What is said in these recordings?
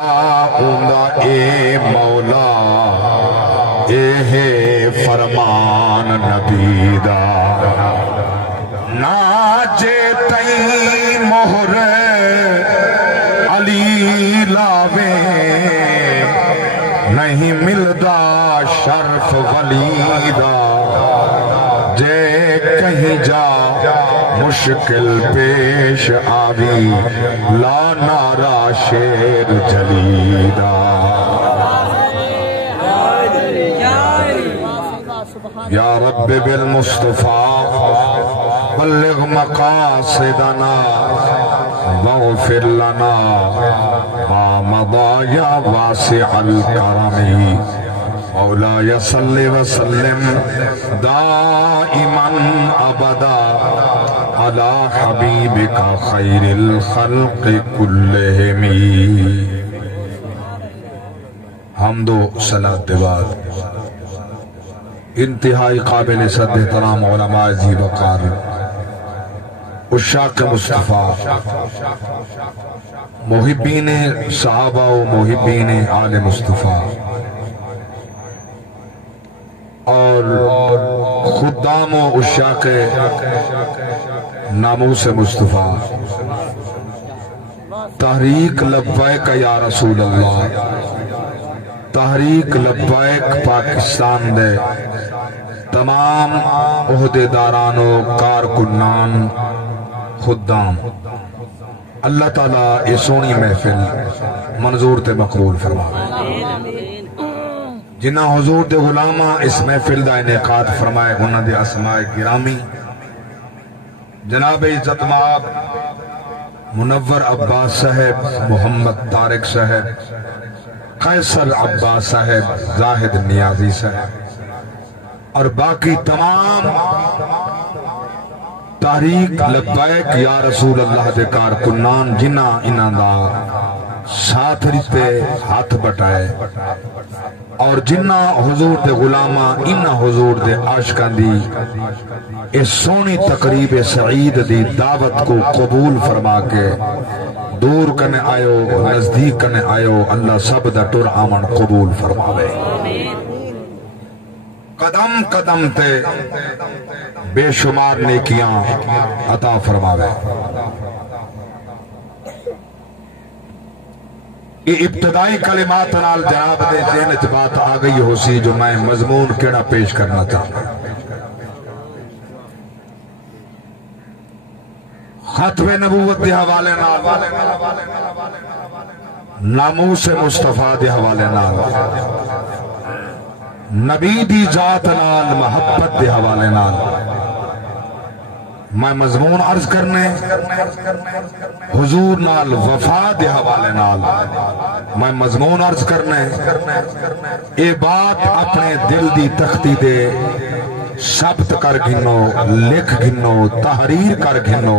اوندا اے مولا اے فرمان نبی دا ناجے تئی مہر علی لاوے نہیں ملدا شرف ولی دا جے کہیں جا مشکل پیش آوی لا نارا شیر جلیدہ یا رب بالمصطفیٰ بلغ مقاصدنا واغفر لنا ما مضى یا واسع الکرم مولا صلی وسلم دائما ابدا علی حبیبک خیر الخلق کلہم حمد و صلاۃ بعد انتہائی قابل صد احترام علماء ذی وقار عشاق مصطفیٰ محبین صحابہ و محبین آل مصطفیٰ اور خدام و عشاق ناموس مصطفیٰ تحریک لبیک یا رسول اللہ تحریک لبیک پاکستان دے تمام عہدیداران و کارکنان خدام اللہ تعالیٰ یہ سونی محفل منظور تے مقبول فرمائے جنہ حضور دے غلامہ اس محفل دا انعقاد فرمائے انہاں دے اسماء گرامی جناب عزت مآب منور عباس صاحب محمد طارق صاحب قیصر عباس صاحب زاہد نیازی صاحب اور باقی تمام تحریک لبیک یا رسول اللہ دے کارکنان جنہ انہاں دا ساتھ ریتے ہاتھ بٹائے اور جنہ حضور دے غلامہ انہ حضور دے عاشقان دی اس سونی تقریب سعید دی دعوت کو قبول فرما کے دور کنے آئیو نزدیک کنے آئیو اللہ سب دا ٹر آمن قبول فرماوے قدم قدم تے بے شمار نیکیاں عطا فرماوے یہ ابتدائی کلمات نال جناب دے ذہن بات آ گئی ہو سی جو میں مضمون کیڑا پیش کرنا چاہتا ختم نبوت دے حوالے نال ناموس مصطفیٰ دے حوالے نال نبی دی ذات نال محبت دے حوالے نال میں مضمون عرض کرنے حضور نال وفا دے حوالے نال میں مضمون عرض کرنے اے بات اپنے دل دی تختی دے ثبت کر گھنو لکھ گھنو تحریر کر گھنو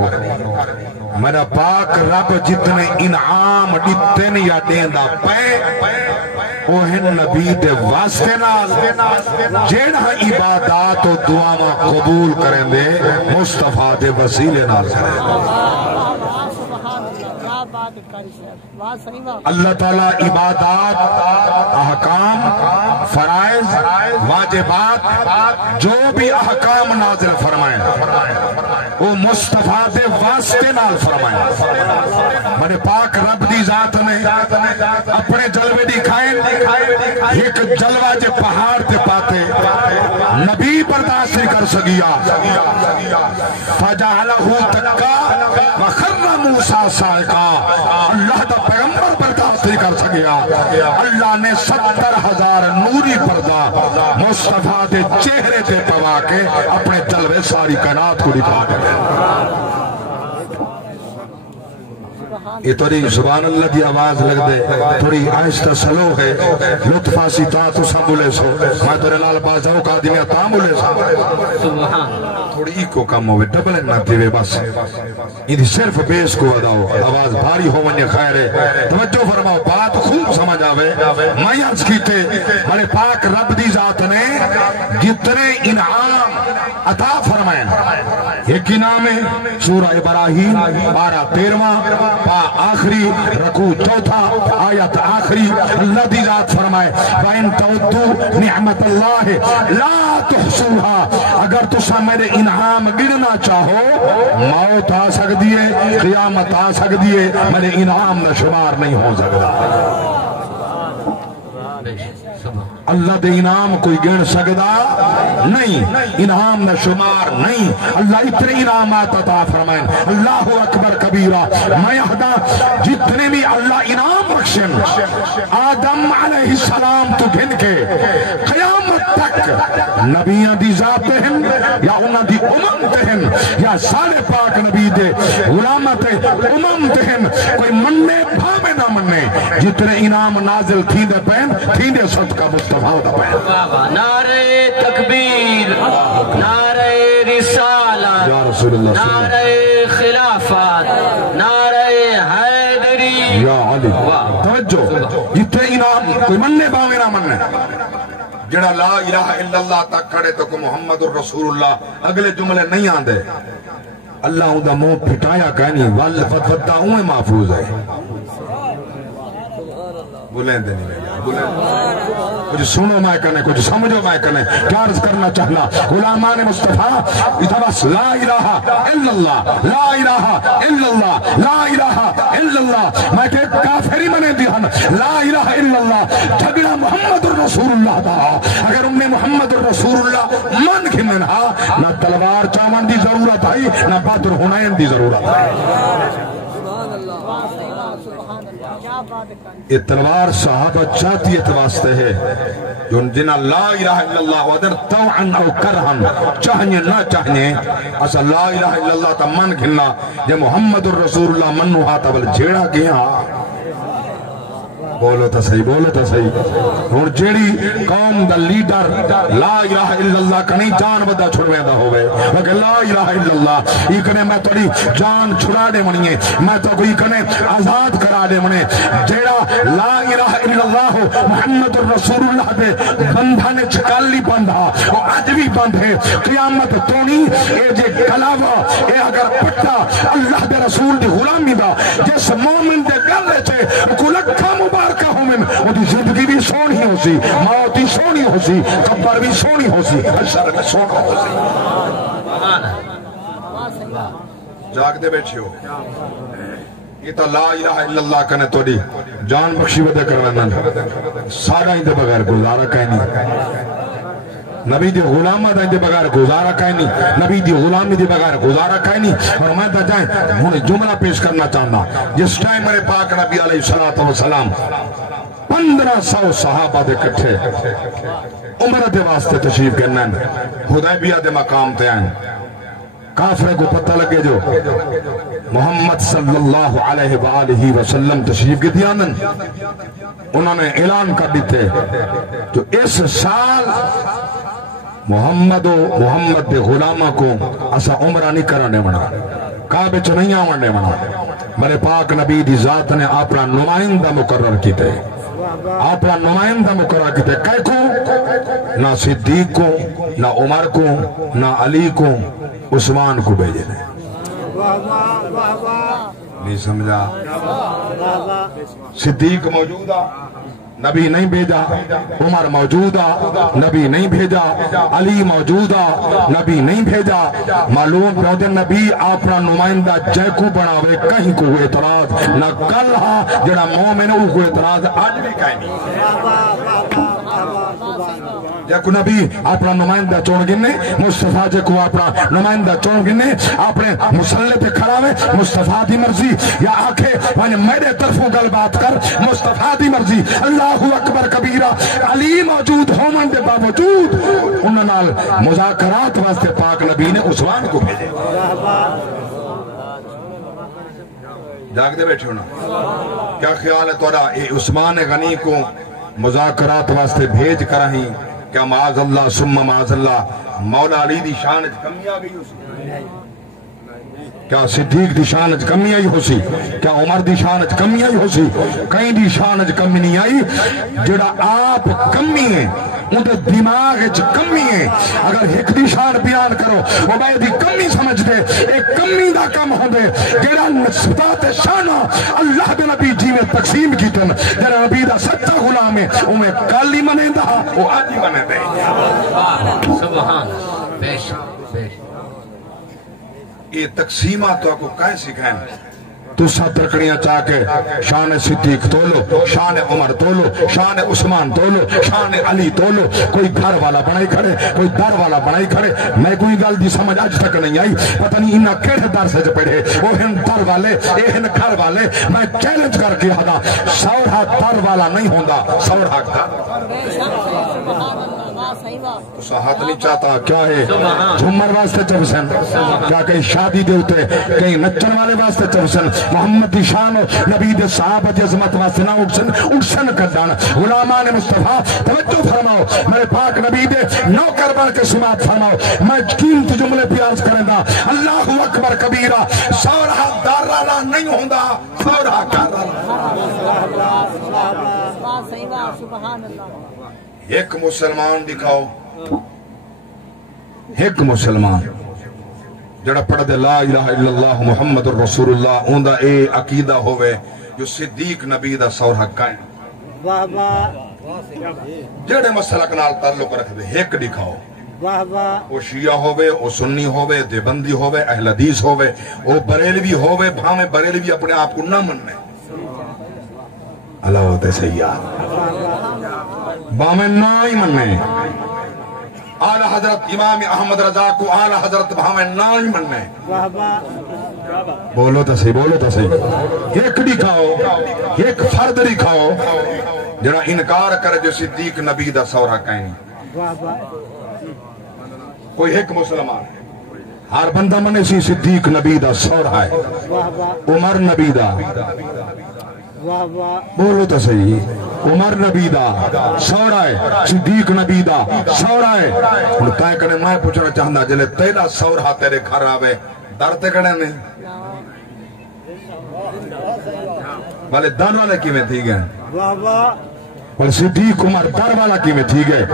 میرا پاک رب جتنے انعام ڈتن یا دیندہ پے اوہن نبی دے واسطے نال جنہ عبادات و دعاواں قبول کریں دے مصطفیٰ دے وسیلے نال اللہ تعالیٰ عبادات احکام فرائض واجبات جو بھی احکام نازل فرمائیں وہ مصطفیٰ دے واسطے نال فرمائیں میرے پاک رب دی ذات نے اپنے جلوے دکھائیں ایک جلوہ جے پہاڑ تے پاتے نبی برداشت نہیں کر سگیا فَجَعَلَهُ تَكَّا وَخَرَّ مُوسَى صَاعِقًا اللہ دا پیغمبر برداشت نہیں کر سگیا اللہ نے 70,000 نوری پردہ مصطفیٰ دے چہرے تے پوا کے اپنے جلوے ساری کائنات کو دکھا دے یہ تھوڑی سبحان اللہ دی آواز لگ دے تھوڑی آہستہ سلو ہے لطفہ سی تا تو سب بولے سو میں تھوڑے لال بازاؤں کا دنیا تا بولے سو تھوڑی ایکو کم ہوئے ڈبل نہ تیوے بس یہ صرف بیس کو اداؤ آواز بھاری ہو منی خیر ہے توجہ فرماؤ بات خوب سمجھ آوے میں عرض کیتے ہمارے پاک رب دی ذات نے جتنے انعام عطا فرمائیں ایک نام ہے سورہ ابراہیم 12-13 پا آخری رکوع چوتھا آیت آخری اللہ دی ذات فرمائے وَإِن تَعُدُّوا نِعْمَةَ اللَّهِ لَا تُحْصُوهَا اگر تسا میرے انعام گننا چاہو موت آ سکتی ہے قیامت آ سکتی ہے میرے انعام نہ شمار نہیں ہو سکتا اللہ دے انعام کوئی گن سکتا نہیں انعام نہ شمار نہیں اللہ اتنے انعامات عطا فرمائیں اللہ اکبر کبیرہ میں یہاں جتنے بھی اللہ انعام بخشن آدم علیہ السلام تو گھن کے قیامت تک نبیاں دی ذات ہیں یا انہاں دی امم ہیں یا سارے پاک نبی دے غلامت امم ہیں کوئی مننے بھامے نہ مننے جتنے انعام نازل تھی دے پہن تھی دے صدقہ مصطفیٰ دا پہن نعرہ تکبیر نعرہ رسالت نعرہ خلافت نعرہ حیدری یا علی توجہ جتنے انعام کوئی مننے بھامے نہ مننے جڑا لا الہ الا اللہ تک کھڑے تو کو محمد الرسول اللہ اگلے جملے نہیں آندے اللہ اندھا منہ پھٹایا کہنی والفتفتہ اوہ محفوظ ہے بولیں دے نہیں کچھ سنو میں کہنے کچھ سمجھو میں کہنے کیا عرض کرنا چاہنا غلامان مصطفیٰ اتبس لا الہ الا اللہ لا الہ الا اللہ لا الہ الا اللہ میں کہ کافری منے دیہن لا الہ الا اللہ جھگڑا محمد الرسول اللہ دا اگر انہیں محمد الرسول اللہ من کھنن ہا نہ تلوار چاون دی ضرورت ہے نہ بدر حنین دی ضرورت ہے یہ تلوار صحابہ چاہتیت واسطے ہے جو جنہ لا الہ الا اللہ ودر توعن او کرہن چاہنے نہ چاہنے اسا لا الہ الا اللہ تا من کھلنا جے محمد الرسول اللہ منو ہاتا بل جیڑا کیا بولو تا صحیح اور جیڑی قوم دا لیڈر لا الہ الا اللہ کنی جان بدا چھڑوے دا ہوئے لیکن لا الہ الا اللہ یہ کنے میں توڑی جان چھڑا دے منیے میں تو کوئی کنے آزاد کرا دے منی جیڑا لا الہ الا اللہ محمد الرسول اللہ دے بندھا نے چکالی بندھا اور آج بھی بندھ ہے قیامت تونی اے جے کلاوہ اے اگر پٹا اللہ دے رسول دی غلامی دا جس مومن دے گلے چھے کو لکھا مبارک وہ دی زندگی بھی سونی ہو سی موت بھی سونی ہو سی قبر بھی سونی ہو سی حشر میں سونا ہو سی جاگ دے بیٹھی ہو یہ تو لا الہ الا اللہ کنے تو دی جان بخشی ودے کروانا سارا ہی دے بغیر گزارا کہیں نہیں نبی دی غلامہ دے بغیر گزارا کہیں نہیں نبی دی غلامی دے بغیر گزارا کہیں نہیں اور میں تا جائیں انہیں جملہ پیش کرنا چاہنا جس ٹائم میرے پاک نبی علیہ السلام 1500 صحابہ دے کٹھے عمرہ دے واسطے تشریف کرنا حدیبیہ دے مقام تے آئیں کافرے کو پتہ لگے جو محمد صلی اللہ علیہ وآلہ وسلم تشریف کی دیانن انہوں نے اعلان کر دیتے جو اس سال محمد دے غلامہ کو اسا عمرہ نہیں کرنے منا کعبے چ نہیں آنے منا میرے پاک نبی دی ذات نے اپنا نمائندہ مقرر کیتے اپنا نمائندہ مقرر کیتے کئی کو نہ صدیق کو نہ عمر کو نہ علی کو عثمان کو بھیجے نے نہیں سمجھا صدیق موجودہ نبی نہیں بھیجا عمر موجودہ نبی نہیں بھیجا علی موجودہ نبی نہیں بھیجا معلوم پہودے نبی اپنا نمائندہ جے کو بناوے کہیں کو اعتراض نہ کل ہاں جڑا مومن کو اعتراض آج بھی کہیں نہیں جے کو نبی اپنا نمائندہ چون گنے مصطفیٰ جے کو اپنا نمائندہ چون گنے اپنے مسلح پہ کھڑاوے مصطفیٰ دی مرضی یا آنکھیں میرے طرفوں گل بات کر مصطفیٰ دی مرضی اللہ اکبر کبیرہ علی موجود ہومن دے باوجود انہوں نال مذاکرات واسطے پاک نبی نے عثمان کو بھیجے جاگ دے بیٹھے ہونا کیا خیال ہے توڑا عثمان غنی کو مذاکرات واسطے بھیج کر ہی کیا معاذ اللہ ثم معاذ اللہ مولا علی دی شان کمی آ گئی اسی کیا صدیق دی شان کمی آئی ہو سی کیا عمر دی شان کمی آئی ہو سی کہیں دی شان کمی نہیں آئی جڑا آپ کمی ہیں ان دے دماغ کمی ہے اگر ایک دی شان بیان کرو وہ بے دی کمی سمجھ دے ایک کمی دا کم ہو دے جیڑا نسبات شانہ اللہ دے نبی جی میں تقسیم کی تن جیڑا نبی دا سچا غلام ہے انہیں کل ہی منے دا وہ آج ہی منے دے سبحان بے شک یہ تقسیمہ تو آپ کو کہیں سکھائیں تو ساتھ رکھنیاں چاہ کے شان صدیق تولو شان عمر تولو شان عثمان تولو شان علی تولو کوئی گھر والا بنائی کھڑے کوئی در والا بنائی کھڑے میں کوئی گل دی سمجھ آج تک نہیں آئی پتہ نہیں انہاں کیڑے در سے جو پڑھے وہ ہن در والے اے ہن گھر والے میں چیلنج کر کے ہدا سوڑا در والا نہیں ہوندہ سوڑا گھر تو ساہت نہیں چاہتا کیا ہے جھمر واسطے چبسن کیا کہیں شادی دے ہوتے کہیں نچن والے واسطے چبسن محمد دی شان و نبی دے صحابہ دی عظمت واسطے نہ اکسن کردان غلامان مصطفیٰ توجہ فرماؤ میرے پاک نبی دے نوکر بن کے سماعت فرماؤ میں قیمت جملے پیاز کریں دا اللہ اکبر کبیرہ سورہ دارالا نہیں ہوندہ سورہ کارالا ایک مسلمان دکھاؤ ایک مسلمان جڑا پڑھ دے لا الہ الا اللہ محمد الرسول اللہ اوندہ اے عقیدہ ہوئے جو صدیق نبی دا سور حقائیں جڑے مسلک نال تعلق رکھ دے ایک دکھاؤ وہ شیعہ ہوئے وہ سنی ہوئے دیوبندی ہوئے اہل حدیث ہوئے وہ بریلوی ہوئے بھامے بریلوی اپنے آپ کو نہ مننے اللہ ہوتے سیاح بامن نائی مننے آلہ حضرت امام احمد رضا کو آلہ حضرت بامن نائی مننے بولو تا صحیح ایک دکھاؤ ایک فرد دکھاؤ جڑا انکار کرے جو صدیق نبی دا سورہ کہیں کوئی ایک مسلمان ہے ہر بندہ منے سی صدیق نبی دا سورہ ہے عمر نبی دا بولو تو صحیح عمر نبی دا سورہ ہے صدیق نبی دا سورہ ہے اور تائیں کنے میں پوچھنا چاہتا جلے تیرا سورہ تیرے گھر آوے درتے کنے نہیں والے در والے کی میں تھی گئے اور صدیق عمر در والا کی میں تھی گئے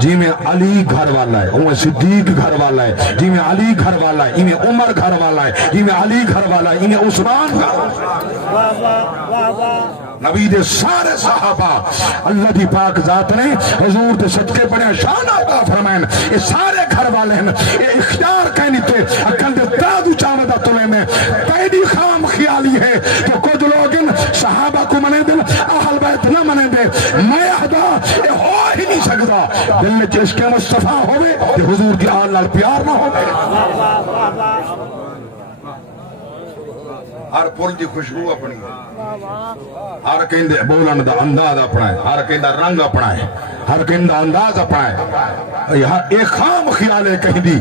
جی میں علی گھر والا ہے انہیں صدیق گھر والا ہے جی میں علی گھر والا ہے انہیں عمر گھر والا ہے جی میں علی گھر والا ہے انہیں عثمان گھر والا ہے نبی دے سارے صحابہ اللہ دی پاک ذات نے حضور دے صدقے پڑے شان عطا فرمائن یہ سارے گھر والے ہیں یہ اختیار کہنی تے اکھن دے تادو چاودہ تلے میں پیدی خام خیالی ہے کہ کچھ لوگ صحابہ کو منے دن اہل بیت نہ منے دے میں اہدا یہ ہو ہی نہیں سکتا دل میں عشق مصطفیٰ ہوئے کہ حضور کی آل لال پیار نہ ہوئے ہر پھول دی خوشبو اپنی ہر کہیں دے بولن دا انداز اپنا ہے ہر کہیں دا رنگ اپنا ہے ہر کہیں دا انداز اپنا ہے ایک خام خیال ہے کہیں دی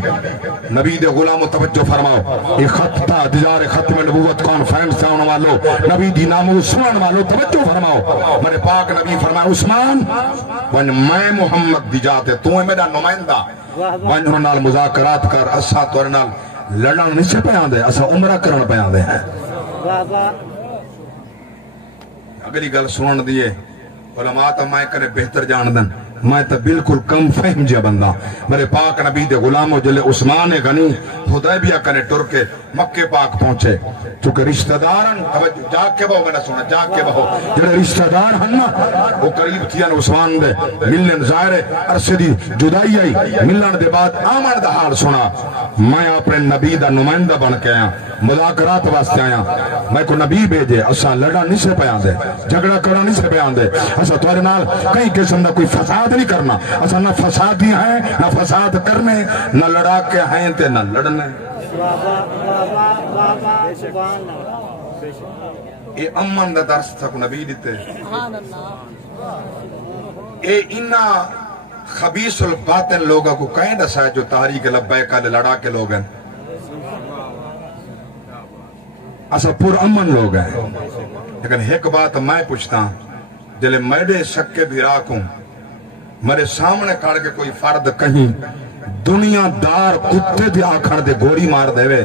نبی دے غلام و توجہ فرماؤ ایک خط تھا دیجار ختم نبوت کانفرنس سے آنے والو نبی دی نامو سنن والو توجہ فرماؤ میرے پاک نبی فرمائے عثمان ون میں محمد دی جاتے تو میرا نمائندہ ون نال مذاکرات کر اسا تو نال لڑنا نہیں سے پیان دے اسا عمرہ کرنا پیان دے ہیں اگلی گل سنن دیئے علماء تا میں کرے بہتر جان دن میں تا بالکل کم فہم جا بندہ میرے پاک نبی دے غلاموں جلے عثمان غنی حدیبیہ کنے ٹر کے مکہ پاک پہنچے چونکہ رشتہ دارن جاگ کے بہو میں نے سنا جاگ کے بہو جلے رشتہ دار ہننا وہ قریب تھیان عثمان دے ملن ظاہرے عرصے دی جدائی آئی ملن دے بعد آمن دا حال سنا میں اپنے نبی دا نمائندہ بن کے آیا مذاکرات واسطے آیا میں کو نبی بھیجے اسا لڑا نہیں سے پیان دے جھگڑا کرنا نہیں سے پیان دے اسا توارے نال کئی قسم دا کوئی فساد نہیں کرنا اسا نہ فسادی ہیں نہ فساد کرنے نہ لڑا کے ہیں تے نہ لڑنے اے امن دا درس تھا کو نبی دیتے اے انہا خبیث الباطن لوگوں کو کہیں دسا ہے جو تحریک لبیکہ لے لڑا کے لوگ ہیں اسا پر امن لوگ ہیں لیکن ایک بات میں پوچھتا ہوں جلے میرے شکے بھی راکوں میرے سامنے کھڑ کے کوئی فرد کہیں دنیا دار کتے دی آکھڑ دے گولی مار دے وے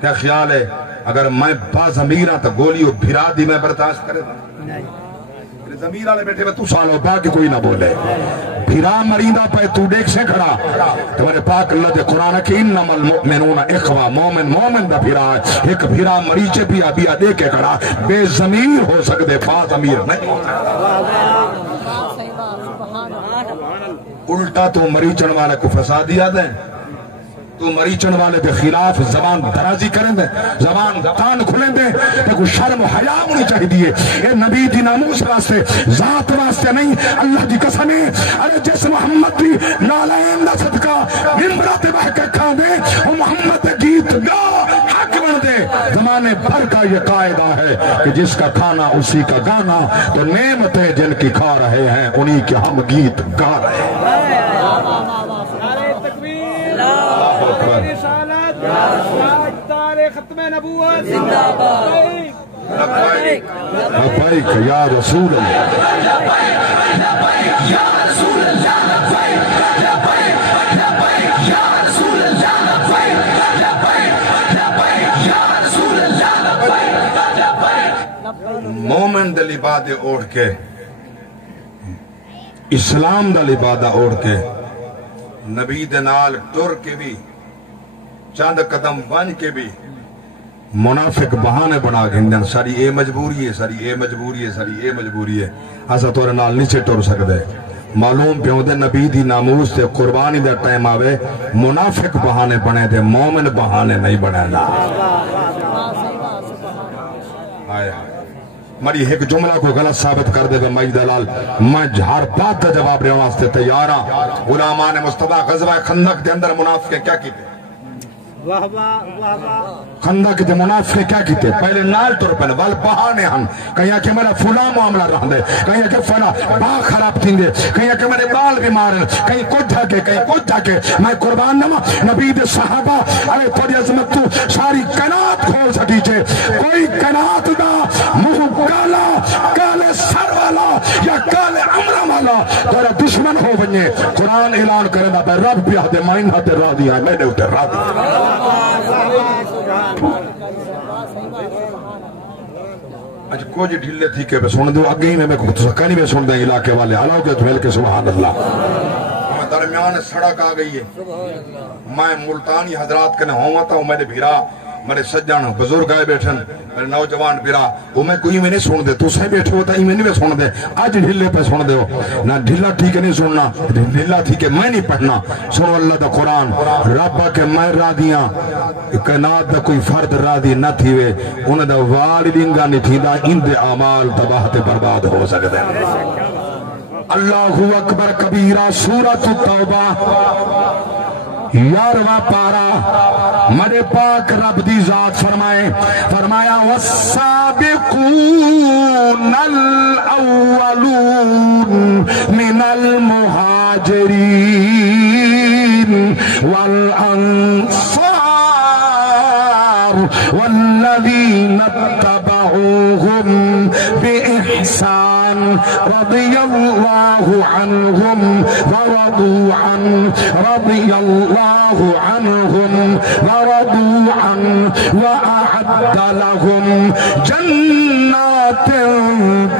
کیا خیال ہے اگر میں باز امیرہ تا گولی و بھرا دی میں برداشت کرے زمیر آلے بیٹھے میں تو سالوں باقی کوئی نہ بولے بھیرا مریندہ پہ تو دیکھ سے کھڑا تمہارے پاک اللہ دے قرآن کی انما المؤمنون اخوہ مومن دا بھیرا ہے ایک بھیرا مریچے بیا دے کے کھڑا بے ضمیر ہو سکتے با ضمیر نہیں الٹا تو مریچن والے کو فسادیہ دیں تو مریچن والے دے خلاف زبان درازی کریں دیں زبان تان کھلیں دیں کہ کوئی شرم و حیا ہونی چاہی دیئے اے نبی دی ناموس واسطے ذات واسطے نہیں اللہ دی قسمیں ارے جس محمد دی نالین دا صدقہ ممبرات بہ کے کھان دے وہ محمد گیت گا حق بن دے زمانے بھر کا یہ قاعدہ ہے کہ جس کا کھانا اسی کا گانا تو نعمتیں جن کی کھا رہے ہیں انہی کے ہم گیت گا رہے ہیں رسالت تاریخ ختم نبوت زندہ باد لبیک لبیک یا رسول اللہ لبیک یا رسول اللہ لبیک لبیک یا رسول اللہ لبیک یا رسول اللہ لبیک مومن دا لبادے اوڑ کے اسلام دا لبادہ اوڑ کے نبی دے نال ٹر کے بھی چاند قدم بن کے بھی منافق بہانے بنا گھندن ساری اے مجبوری ہے ساری اے مجبوری ہے ساری اے مجبوری ہے ایسا تورے نال نیچے ٹر سکتے معلوم پیوں دے نبی دی ناموس تے قربانی دے ٹائم آوے منافق بہانے بنے دے مومن بہانے نہیں بنے نا آیا مری ایک جملہ کو غلط ثابت کر دے گا مائی دلال میں جھار پاک کا جواب رہے واسطے تیارا غلامان مصطفیٰ غزوہ خندق دے اندر منافق کیا کیتے خندق دے منافق کیا کیتے پہلے نال ٹر پہلے وال بہانے ہم کہیں کہ میرا فلاں معاملہ رہن دے کہیں کہ فلاں باہ خراب تھیں دے کہیں کہ میرے بال بیمار ہیں کہیں کچھ جا کے میں قربان نما نبی دے صحابہ ارے تھوڑی عظمت تو ساری کائنات کھول سکی چھے کوئی کائنات دا منہ کالے سر والا یا کالے عمرہ والا تیرا دشمن ہو بنیے قرآن اعلان کرے دا پہ رب بھی آدھے مائن ہاتھے را دیا ہے میں نے اٹھے را دیا اچھا کوئی ڈھلے تھی کہ سن دو اگے ہی میں سکانی میں سن دیں علاقے والے علاؤ کے دھویل کے سبحان اللہ درمیان سڑک آ گئی ہے میں ملتانی حضرات کے ہوں تھا میں نے بھیرا میرے سجان بزرگ آئے بیٹھن میرے نوجوان بھیرا وہ میں کوئی میں نہیں سن دے تو سہیں بیٹھے ہوتا ہی میں نہیں سن دے آج ڈھلے پہ سن دے ہو نہ ڈھلا تھی کہ نہیں سننا ڈھلا تھی کہ میں نہیں پڑھنا سنو اللہ دا قرآن ربا کے میں را دیاں کائنات دا کوئی فرد را دی نہ تھی وے انہیں دا والدینگا نہیں تھی دا ان دے اعمال تباہت برباد ہو سکتے ہیں اللہ اکبر کبیرہ سورۃ التوبہ یارواں پارا مرے پاک رب دی ذات فرمایا والسابقون الاولون من المہاجرین والانصار والذین اتبعوهم بإحسان رضی اللہ عنہم ورضوا عنہ رضی اللہ عنہم ورضوا عنہ وأعد لهم جنات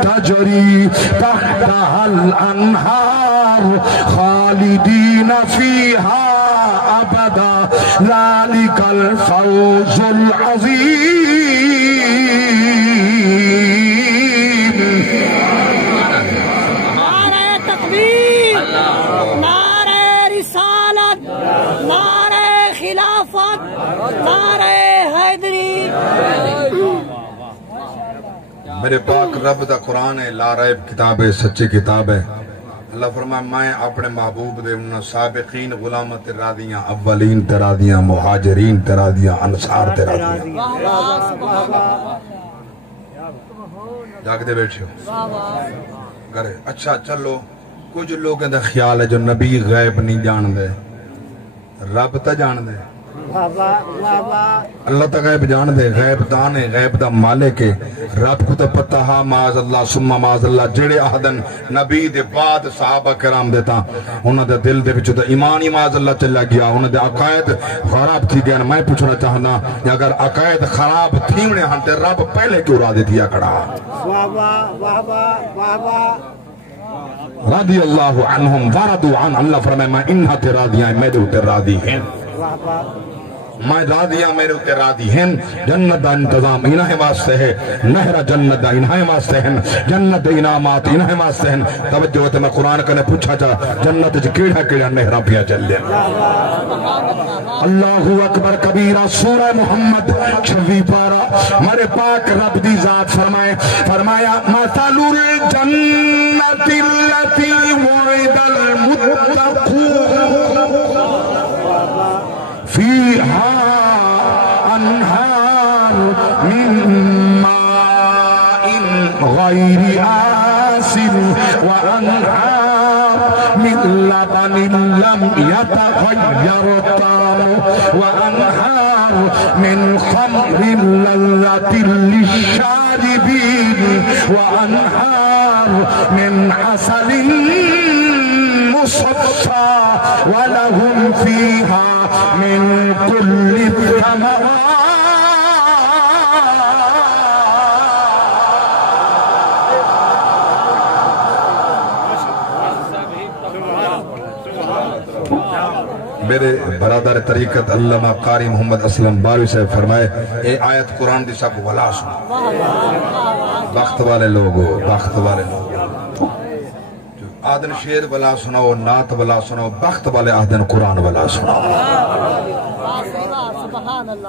تجری تحتها الأنہار خالدین فیہا ابدا ذلك الفوز العظیم نعرہ تکبیر نعرہ رسالت نعرہ خلافت نعرہ حیدری میرے پاک رب دا قرآن ہے لا ریب کتاب ہے سچی کتاب ہے اللہ فرمائے میں اپنے محبوب دے انہوں سابقین غلامت تیرا دیاں اولین تیرا دیاں مہاجرین تیرا دیاں انصار تیرا دیاں جاگ دے بیٹھے ہو گرے اچھا چلو کچھ لوگوں دا خیال ہے جو نبی غیب نہیں جان دے رب تا جان دے اللہ تا غیب جان دے غیب دانے غیب دا مالک ہے رب کو تا پتہ ہا معاذ اللہ سمہ معاذ اللہ جڑے احدن نبی دے بعد صحابہ کرام دیتا انہوں دے دل دے بچو دا ایمانی معاذ اللہ چلا گیا انہوں دے عقائد خراب تھی گیا میں پوچھنا چاہنا اگر عقائد خراب تھیمنے ہنتے رب پہلے کیوں را دے دیا کھڑا رضی اللہ عنہم ورضوا عنہ، اللہ فرمائے میں انہا تے راضی ہیں، میرے تے راضی ہیں، میں راضیاں میرے تے راضی ہیں۔ جنت دا انتظام انہیں واسطے ہے، نہر جنت دا انہیں واسطے ہیں، جنت دا انعامات انہیں واسطے ہیں۔ توجہ ہوتے میں قرآن کنے پوچھا جا جنت جی کیڑا کیڑا نہرہ پیا چل دیں۔ اللہ اکبر کبیرہ، سورہ محمد 26 پارہ، میرے پاک رب دی ذات فرمایا مثل الجنت التي وعد المتقون فيها أنهار من ماء غير آسن وأنهار من لبن لم يتغير طعمه وأنهار من خمر لذة للشاربين وأنهار من عسل مصفى ولهم فيها من كل الثمرات میرے برادر طریقت علامہ قاری محمد اسلم باروی سے فرمائے اے آیت قرآن دی سب ولا سنو، بخت والے لوگو، بخت والے لوگو، آدن شیر ولا سنو، نات ولا سنو، بخت والے آدن قرآن ولا سنو۔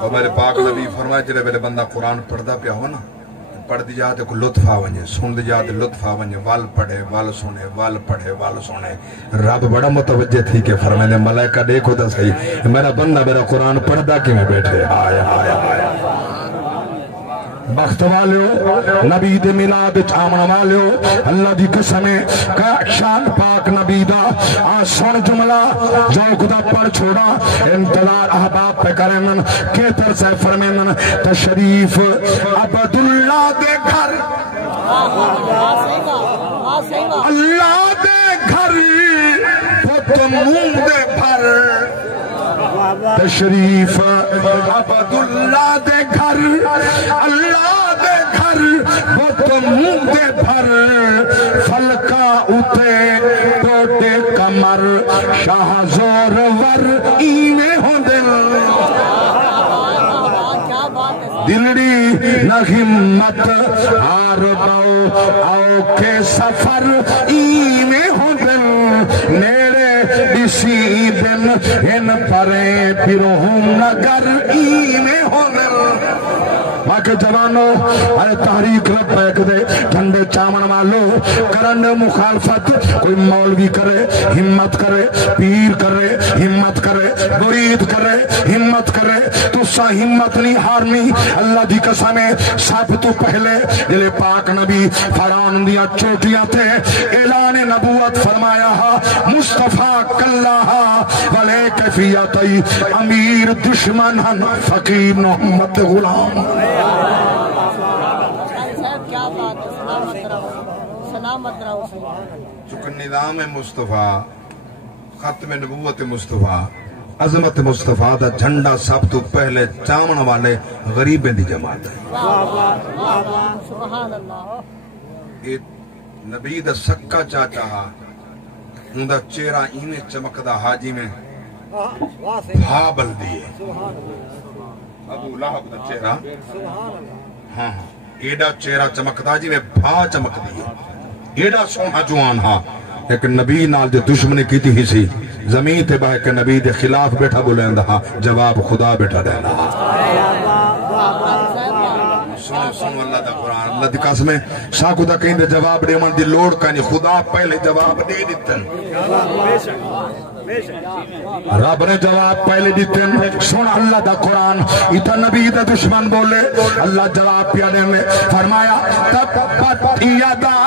اور میرے پاک نبی فرمائے جلے میرے بندہ قرآن پڑھدا پیا ہو نا، پڑھ دی جاتے کو لطف آونجے، سن دی جاتے لطف آونجے، وال پڑھے وال سنے، وال پڑھے وال سنے۔ رب بڑا متوجہ تھی کہ فرمائے نے ملائکہ دیکھو دا صحیح میرا بندہ میرا قرآن پڑھدا کی میں بیٹھے آیا آیا آیا۔ بخت والیو، نبی دے میلاد چامن والیو، اللہ دی قسمیں کہ شان پاک نبی دا آسان جملہ جوک دا پڑھ چھوڑا، انتظار احباب پہ کریں من کیتر سے فرمین تشریف عبداللہ دے گھر، اللہ دے گھر پتمون دے بھر، تشریف عبداللہ دے گھر، اللہ دے گھر پتمون دے بھر، فلکا اتے ٹوٹے کمر شاہ زور ور ایویں ہو دل، دلڑی نہ ہمت ہار باؤ آؤ کے سفر ایویں ہو دل، نیرے اسی دن ان پرے پھرہم نگر ایویں ہو دل۔ باقی جوانوں اے تحریک رب بیک دے جھنڈے چامن والو کرن مخالفت، کوئی مولوی کرے ہمت کرے، پیر کرے ہمت کرے، مرید کرے ہمت کرے، تو سا ہمت نہیں ہارنی۔ اللہ دی قسمیں سب تو پہلے جلے پاک نبی فرعون دیا چوٹیاں تھے، اعلان نبوت فرمایا ہا مصطفیٰ کلہا ولے کیفیتی امیر دشمن ہن فقیر محمد غلام۔ چونکہ نظام مصطفیٰ، ختم نبوت مصطفیٰ، عظمت مصطفیٰ دا جھنڈا سب تو پہلے چامن والے غریبیں دی جماعت ہے۔ یہ نبی دا سکا چاچا ہا، ان دا چہرہ اینے چمکدہ حاجی میں بھا بل دیئے، ابو لہب دا چہرہ ہاں ایڈا چہرہ چمکدہ جی میں بھا چمک دیئے، ایڈا سونا جوان ہاں، لیکن نبی نال جو دشمنی کی تھی ہی سی زمین تے باہ کے نبی دے خلاف بیٹھا بولیں دہا، جواب خدا بیٹھا دینا۔ سنو اللہ دا قرآن، اللہ دی قسمیں ساکو دا کہیں دے جواب دے من دی لوڑ کانی، خدا پہلے جواب دے دیتن، رب نے جواب پہلے دیتن۔ سن اللہ دا قرآن، اتنا نبی دا دشمن بولے اللہ جواب پیانے میں فرمایا تبت یدا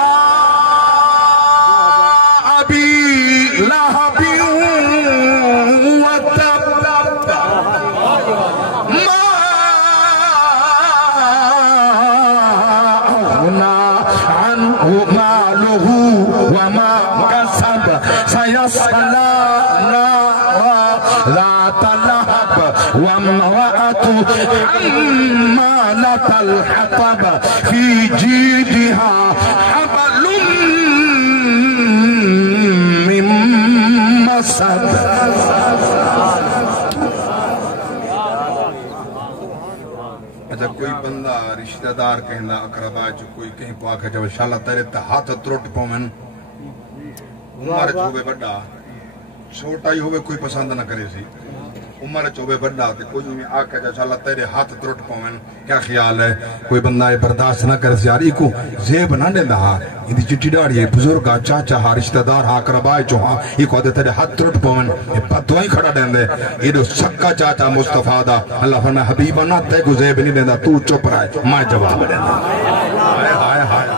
ابی لہب وتب ما اغنی عنہ مالہ وما کسب سیصلی ذات لہب وامرأة حمالة الحطب في جيدها حبل رشتہ دار کہنا اقربا جو کوئی کہیں پاک ہے جب انشاءاللہ تیرے ہاتھ ترٹ پومن عمر چوبے بڑا چھوٹا ہی ہوئے کوئی پسند نہ کرے سی عمر چوبے بڑا تے کوئی میں آکھے جا انشاءاللہ تیرے ہاتھ ترٹ پومن کیا خیال ہے کوئی بندہ برداشت نہ کرے سی یار ایکو زیب نہ دیندا ہا ایندی چٹی ڈاڑی ہے بزرگ چاچا ہا رشتہ دار ہا اقربا چو ہا ایکو دے تیرے ہاتھ ترٹ پومن پتو ہی کھڑا دیندے ایڈو سکا چاچا مصطفیٰ دا اللہ فرمایا حبیبہ نہ تے کو زیب نہیں دیندا تو چپ رہے میں جواب دیندا ہائے ہائے ہائے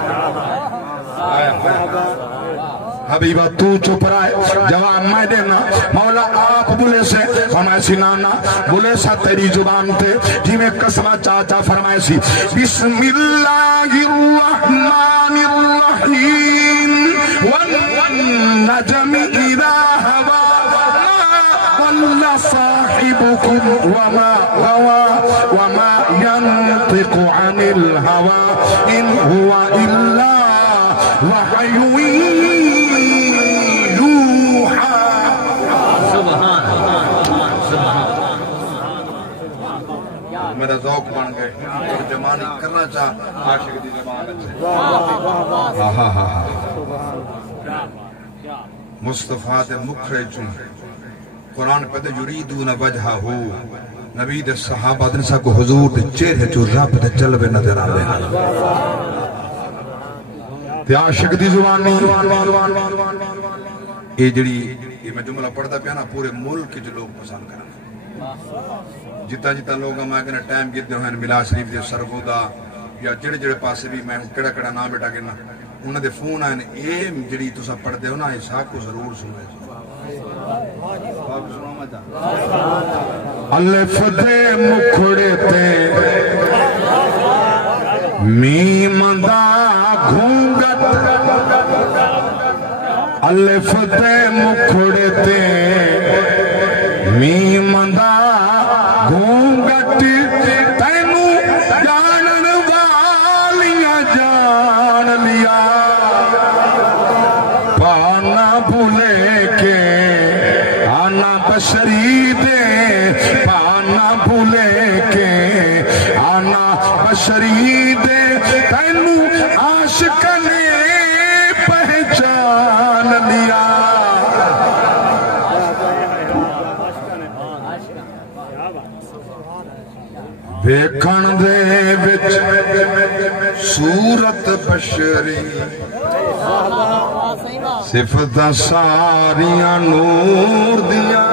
حبیبہ تو چپ رہے جواب میں دینا مولا آپ بولے سے فرمائے سی نانا بولے سا تیری زبان تے جی میں قسمہ چاچا فرمائے سی بسم اللہ الرحمن الرحیم والنجم اذا ہوا ضل صاحبكم وما غوى وما ينطق عن الهوى ان هو الا وحي میرا ذوق بن گئے ترجمانی کرنا چاہ عاشق دی زبان مصطفیٰ دے مکھرے چون قرآن پہ دے یریدون وجہہ ہو نبی دے صحابہ دن سا کو حضور دے چہرے چو رب دے جلوے نظر آلے تے عاشق دی زبان یہ جڑی یہ میں جملہ پڑھتا پیانا پورے ملک جو لوگ پسند کرنا جتا جتا لوگ ہمیں کہنا ٹائم گیتے ہوئے ملا شریف دے سرگودا یا جڑے جڑے پاسے بھی میں کڑا کڑا نام بیٹا گنا انہوں دے فون آئے ایم جڑی تو سب پڑھ دے ہو نا ایسا کو ضرور سنے الف دے مکھڑے تے میم دا گھونگت الف دے مکھڑے تے میم دا گھونگٹ تینو جانن والیاں جان لیا پانا بھولے کے آنا بشری دے پانا بھولے کے آنا بشری دے تینو عاشق نے پہچان لیا ویکھن دے وچ صورت بشری صفتاں ساریاں نور دیاں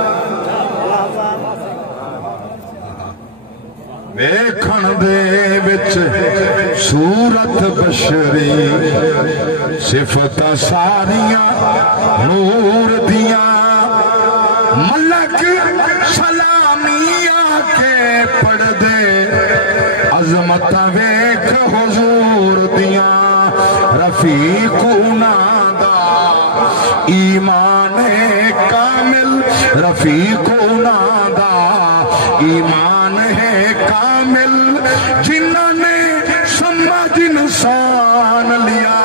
ویکھن دے وچ صورت بشری صفتاں ساریاں نور دیاں ملک سلامیاں کے پڑھ دے عظمت ویکھ حضور دیاں رفیق نادا ایمان کامل رفیق نادا ایمان ہے کامل جنہوں نے سمجھ انسان لیا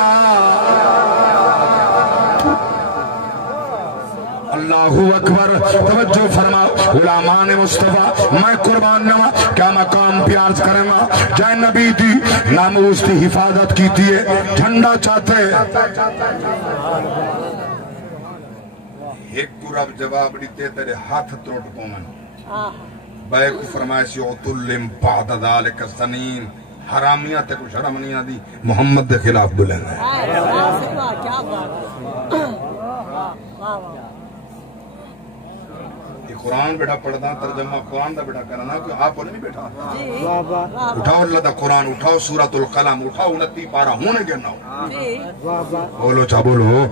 اللہ اکبر توجہ فرما غلامان مصطفیٰ میں قربان نوا کیا مقام پیارز کریں گا جائے نبی دی ناموس کی حفاظت کی تیئے جھنڈا چاہتے ایک کو رب جواب دیتے تیرے ہاتھ تروٹ پومن بے کو فرمائے سی عطلم بعد ذالک سنین حرامیہ تے کو شرم نہیں آدھی محمد دے خلاف بلند ہے قرآن بیٹھا پڑھتا ترجمہ قرآن دا بیٹھا کرنا کہ آپ نہیں بیٹھا اٹھاؤ اللہ دا قرآن اٹھاؤ سورۃ القلم اٹھاؤ 29 پارہ ہونے گرنا ہو بولو چاہ بولو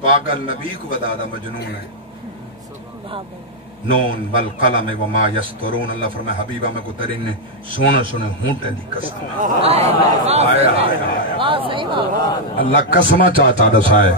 پاگل نبی کو بدا دا مجنون ہے نون والقلم وما یسترون اللہ فرمائے حبیبہ میں کو ترین نے سونے سونے ہونٹیں دی قسم اللہ قسمہ چاہتا دسائے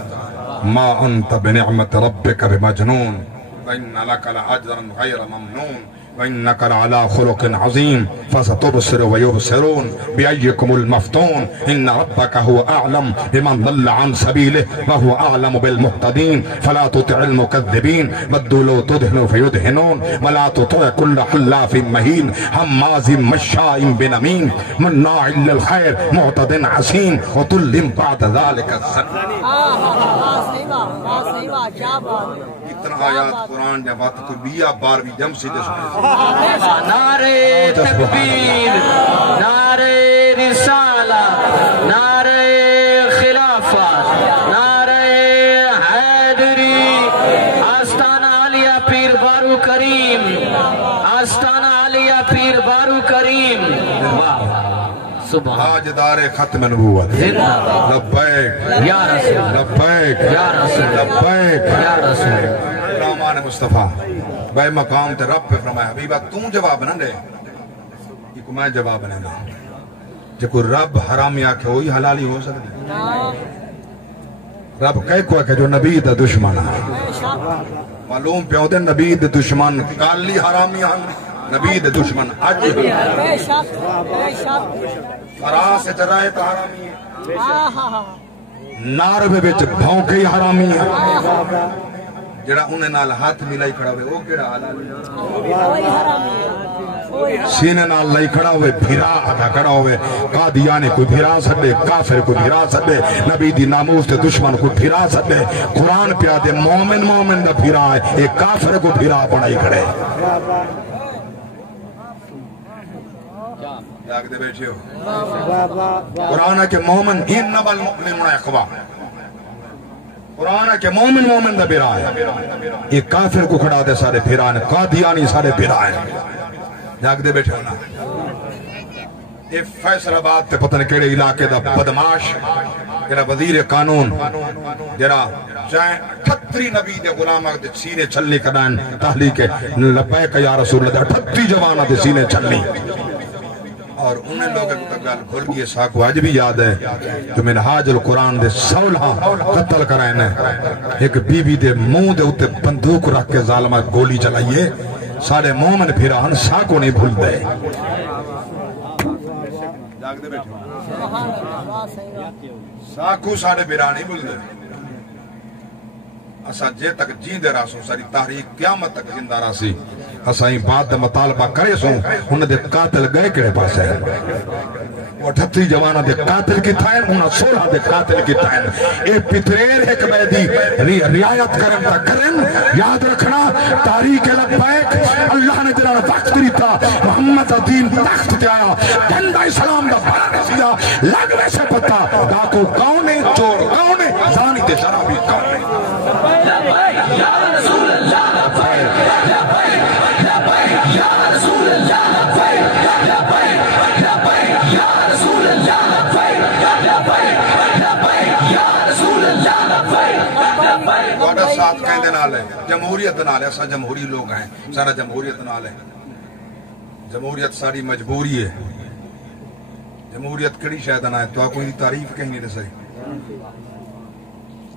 ما انت بنعمت ربک بمجنون وَإِنَّ لَكَ لَأَجْرًا غَيْرَ مَمْنُونَ وإنك لعلى خلق عظيم فستبصر ويبصرون بأيكم المفتون إن ربك هو أعلم بمن ضل عن سبيله وهو أعلم بالمهتدين فلا تطع المكذبين ودوا لو تدهنوا فيدهنون ولا تطع كل حلاف مهين هماز مشاء بنميم مناع للخير معتد عسيم وتل بعد ذلك الزنيم. اتنا آیات قرآن جب بات کو 20 بھی جم سیدھے سنے نعرے تکبیر، نعرے رسالت، نعرے خلافت، نعرے حیدری، آستانہ علیہ پیر بارو کریم، آستانہ علیہ پیر بارو کریم. تاجدار ختم نبوت لبیک یا رسول، لبیک یا رسول، لبیک یا رسول. رامان مصطفیٰ بے مقام تے رب پہ فرمایا حبیبہ تم جواب نہ دے یہ کو میں جواب نہ دے جے کوئی رب حرامی آکھے وہی حلالی ہو سکتی رب کہے کو ہے کہ جو نبی دا دشمن ہے معلوم پہ ہوتے نبی دا دشمن کالی حرامی نبی دا دشمن اج فرا سے جرائے تا حرامی ہے نار بے بچ بھونکے حرامی ہے جڑا انہیں نال ہاتھ ملائی کھڑا ہوئے وہ کیڑا حلالی سینے نال لائی کھڑا ہوئے بھیرا آدھا کھڑا ہوئے قادیانے کوئی بھیرا سکتے کافر کوئی بھیرا سکتے نبی دی ناموس دے دشمن کوئی بھیرا سکتے قرآن پہ آدھے مومن دا بھیرا ہے ایک کافر کو بھیرا پڑھائی کھڑے جاگ دے بیٹھے ہو قرآن ہے کہ مومن انما المؤمنون اخوہ قرآن ہے کہ مومن دا بھیرا ہے ایک کافر کو کھڑا دے سارے بھیرا ہیں قادیانی سارے بھیرا ہیں جاگ دے بیٹھے ہونا یہ فیصل آباد تے پتہ نہیں کیڑے علاقے دا بدماش جڑا وزیر قانون جڑا چاہیں 38 نبی دے غلامہ دے سینے چلنی کرائیں تحلیق لبیک یا رسول اللہ 38 جوانہ دے سینے چلنی اور انہیں لوگوں کو گل کھول گئی ساکو آج بھی یاد ہے جو منہاج القرآن دے 16 قتل کرائیں ایک بی بی دے منہ دے اتے بندوق رکھ کے ظالمہ گولی چلائیے سارے مومن پھران ساکو نہیں بھول دے جاگ دے بیٹھو ساکو سارے پھران نہیں بھول دے اسا جے تک جیندے راسو ساری تحریک قیامت تک زندہ راسی اسا ہی بات دا مطالبہ کرے سو انہیں دے قاتل گئے کڑے پاس ہے وہ 38 جوانہ دے قاتل کی تھائیں انہیں 16 دے قاتل کی تھائیں اے پتریر ایک بیدی ریایت کرن تا کرن یاد رکھنا تاریخ لبیک اللہ نے جنہاں وقت کری تھا محمد عدیم تخت تے آیا جندہ اسلام دا بڑا رسیدہ لگوے سے پتا ڈاکو کون ہے چور کون ہے زانی تے شرابی کون ہے یا رسول اللہ لبیک لبیک لبیک یا رسول اللہ لبیک لبیک لبیک یا رسول اللہ لبیک لبیک لبیک یا رسول اللہ لبیک لبیک گوڑا ساتھ کہندے نال ہے جمہوریت نال ہے اسا جمہوری لوگ ہیں سارا جمہوریت نال ہے جمہوریت ساری مجبوری ہے جمہوریت کڑی شاید نہ ہے تو کوئی تعریف کہیں نہیں رسائی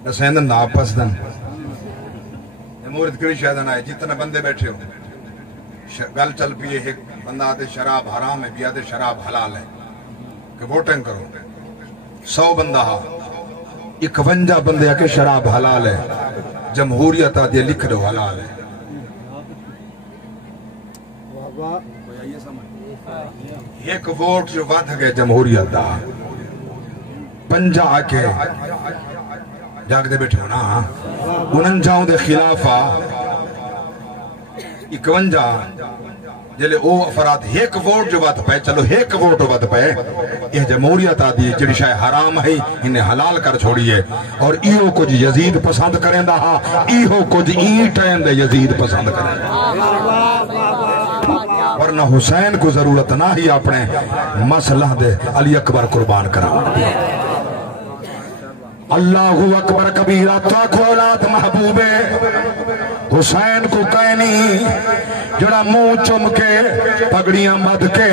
رسائندن دا آپس دن جمہوریت کڑی شاید نہ ہے جتنے بندے بیٹھے ہو گل چل پیے ایک بندہ آتے شراب حرام ہے بھی آتے شراب حلال ہے کہ ووٹنگ کرو 100 بندہ ہاں 51 بندے آکے شراب حلال ہے جمہوریت آتے لکھ دو حلال ہے ایک ووٹ جو وعدہ گئے جمہوریت دا 50 آکے جاگ دے بیٹھے ہونا 49 دے خلافہ 51 جلے او افراد ایک ووٹ جو بات پائے چلو ایک ووٹ جو بات پائے یہ جمہوریت آدھی جڑی شاہ حرام ہے انہیں حلال کر چھوڑیے اور ایہو کچھ یزید پسند کریں دا ہاں ایہو کچھ ٹائم دے یزید پسند کریں ورنہ حسین کو ضرورت نہ ہی اپنے مسئلہ دے علی اکبر قربان کرا اللہ اکبر کبیرہ تاکو اولاد محبوبے حسین کو کہنی جڑا منہ چم کے پگڑیاں مد کے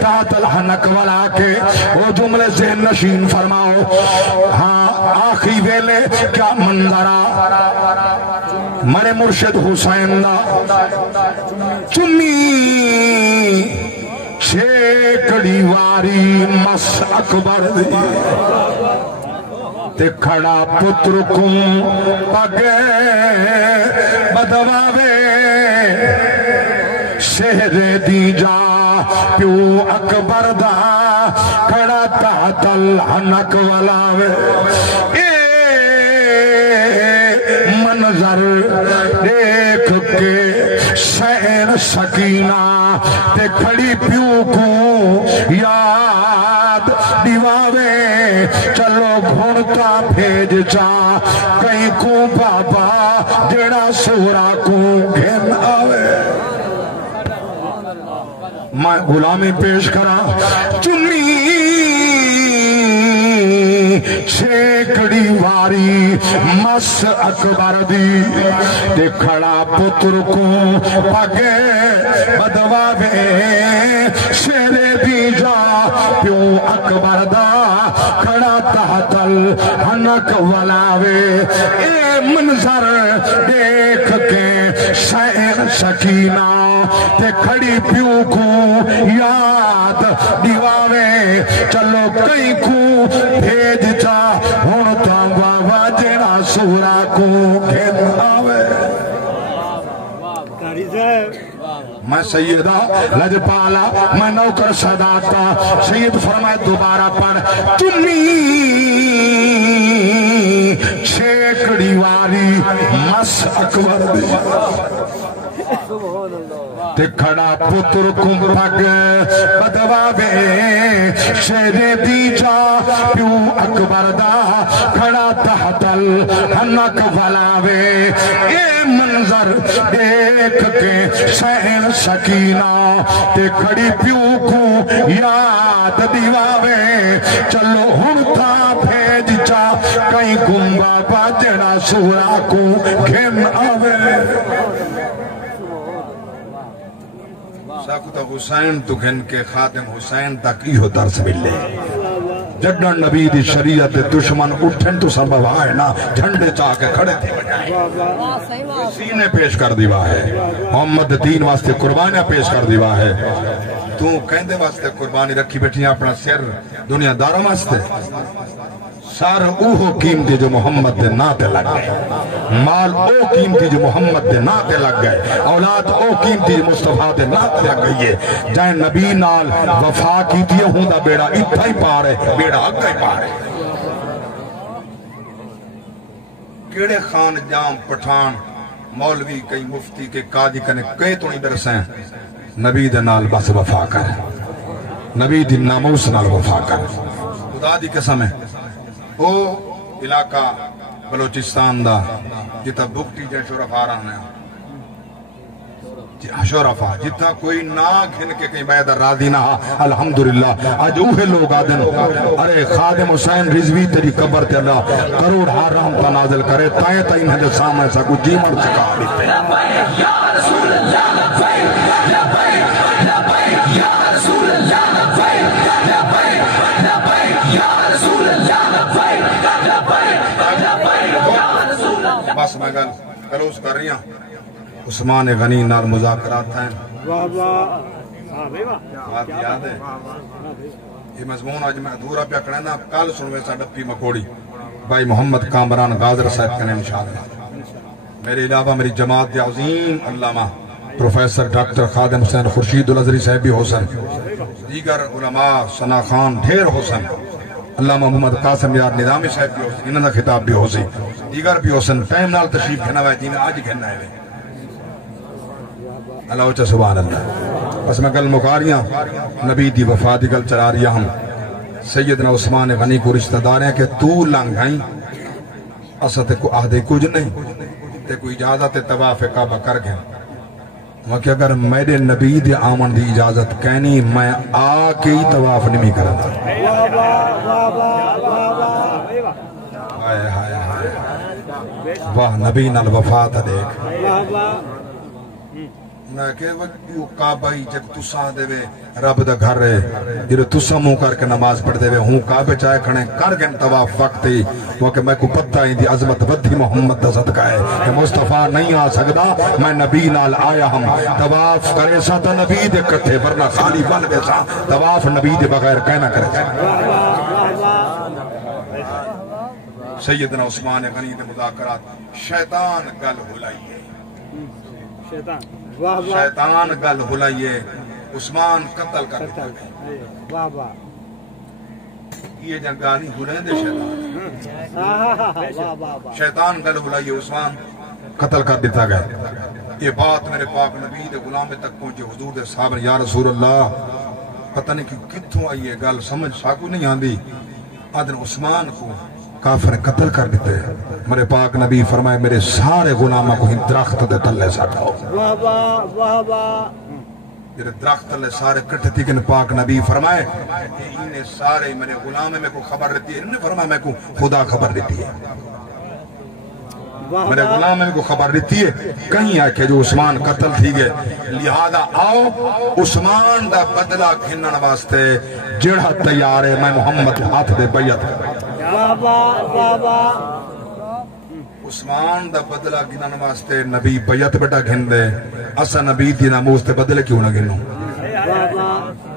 تحت الحنک والا کے وہ جملے ذہن نشین فرماؤ ہاں آخری ویلے کیا منظرہ مرے اپنے مرشد حسین دا چمی چھیکڑی واری مس اکبر دی تے کھڑا پتر کم پگے بدواوے شہر دی جا پیو اکبر دا کھڑا تحت الحنک ولاوے منظر دیکھ کے شہر سکینہ تے کھڑی پیو کو یاد دیواوے چلو گھنٹا بھیج جا کہیں کو بابا جڑا سورا کو گھن آوے میں غلامی پیش کرا چمی چھیکڑی واری مس اکبر دی تے کھڑا پتر کو پگے بدواوے شیرے دی جا پیو اکبر دا کھڑا تحت الحنک ولاوے اے منظر دیکھ کے شہر سکینہ تے کھڑی پیو کو یاد دیواوے چلو کئی کو بھیج جا ہون تا بابا جیڑا سورا کو گھن آوے میں سیدہ لجپالا میں نوکر صداتا سید فرمائے دوبارہ پڑھ تمی چھیکڑی واری مس اکبر دی تے کھڑا پتر کم پگ بدواوے شیرے دی جا پیو اکبر دا کھڑا تحت الحنک ولاوے اے منظر دیکھ کے شہر سکینہ تے کھڑی پیو کو یاد دیواوے چلو ہن تھا بھیج جا کہیں گنبا باجڑا سورا کو گھن آوے ساکتا حسین تو گھن کے خادم حسین تک ہی درس ملے جڈن نبی دی شریعت دشمن اٹھن تو سبب آئے نا جھنڈے چاہ کے کھڑے تھے بجائے سینے پیش کر دیوا ہے محمد دین واسطے قربانیاں پیش کر دیوا ہے تو کہندے واسطے قربانی رکھی بیٹھی اپنا سر دنیا دارہ واسطے سار اوہ قیمتی جو محمد دے ناتے لگ گئے مال او قیمتی جو محمد دے ناتے لگ گئے اولاد او قیمتی جو مصطفیٰ دے ناتے لگ گئی ہے جائیں نبی نال وفا کی دیئے ہوں دا بیڑا اتھا ہی پارے بیڑا اگا ہی پارے کیڑے خان جام پٹھان مولوی کئی مفتی کے قاضی کنے کئی تو نہیں برسیں نبی دے نال بس وفا کر نبی دی ناموس نال وفا کر خدا دی قسم ہے او علاقہ بلوچستان دا جتا بکتی جائے شورفا رہنا ہے شورفا جتا کوئی نا گھن کے کہیں بیدہ راضی نہ الحمدللہ آج اوہے لوگ آدن ارے خادم حسین رضوی تیری قبر تے اللہ کروڑ حرام تنازل کرے تائیں تائیں ہجے سامنے سا کچھ جیمن چکا لیتے یا رسول اللہ لبیک لبیک لبیک یا رسول اللہ لبیک لبیک لبیک یا رسول اللہ بس میں گل کلوز کر رہی ہوں عثمان غنی نال مذاکرات ہیں بات یاد ہے یہ مضمون آج میں ادھورا پہ کڑینا کل سنوے سا ڈپی مکوڑی بھائی محمد کامران غازر صاحب کنے انشاءاللہ میرے علاوہ میری جماعت عظیم علامہ پروفیسر ڈاکٹر خادم حسین خورشید الازری صاحب بھی حسن دیگر علماء ثنا خان ڈھیر حسن علامہ محمد قاسم یار نظامی صاحب بھی حسن انہوں نے خطاب بھی حسن دیگر بھی حسن ٹائم نال تشریف گھنا ہوئے جنہیں آج گھنا ہے اللہ اچھا سبحان اللہ بس میں گل مکاریاں نبی دی وفا دی گل چلا رہی ہم سیدنا عثمان غنی کو رشتہ دار ہیں کہ تو لنگھائیں اسا تے کو آدھے کچھ نہیں تے کوئی اجازت طواف کعبہ کر گئے وقت اگر میرے نبی دی آمن دی اجازت کہنی میں آ کے ہی طواف نہیں کرتا واہ نبی نال وفات دیکھ انہیں کہ وہ کعبہ ہی جب تساں دے وے رب دا گھر ہے جب تساں منہ کر کے نماز پڑھ دے وے ہوں کعبے چاہے کھڑے کر گئے طواف وقت ہی وہ کہ میں کو پتہ ہی دی عظمت ودھی محمد دا صدقہ ہے کہ مصطفیٰ نہیں آ سکدا میں نبی نال آیا ہم طواف کرے سا تا نبی دے کٹھے ورنہ خالی بن گئے سا طواف نبی دے بغیر کہنا کرے سا سیدنا عثمان غنی دے مذاکرات شیطان گل ہلائیے شیطان گل ہلائیے عثمان قتل کر دیتا گئے یہ جنگانی ہلائیں دے شیطان گل ہلائیے عثمان قتل کر دیتا گئے یہ بات میرے پاک نبی دے غلام تک پہنچے حضور دے صاحب نے یا رسول اللہ پتہ نہیں کہ کتھوں آئیے گل سمجھ ساکو نہیں آندی آدھن عثمان کو کافر قتل کر دیتے میرے پاک نبی فرمائے میرے سارے غلامہ کو ہی درخت دے تلے ساٹھاؤ میرے درخت تلے سارے کٹھے تھی کہ پاک نبی فرمائے انہیں سارے میرے غلامے میں کو خبر دیتی ہے انہیں فرمائے میں کو خدا خبر دیتی ہے میرے غلام میں کو خبر دیتی ہے کہیں آئے کہ جو عثمان قتل تھی گئے لہذا آؤ عثمان دا بدلہ گھنن واسطے جڑا تیار ہے میں محمد ہاتھ دے بیعت عثمان دا بدلہ گھنن واسطے نبی بیعت بیٹا گھن دے اسا نبی دی ناموس تے بدلے کیوں نہ گھنوں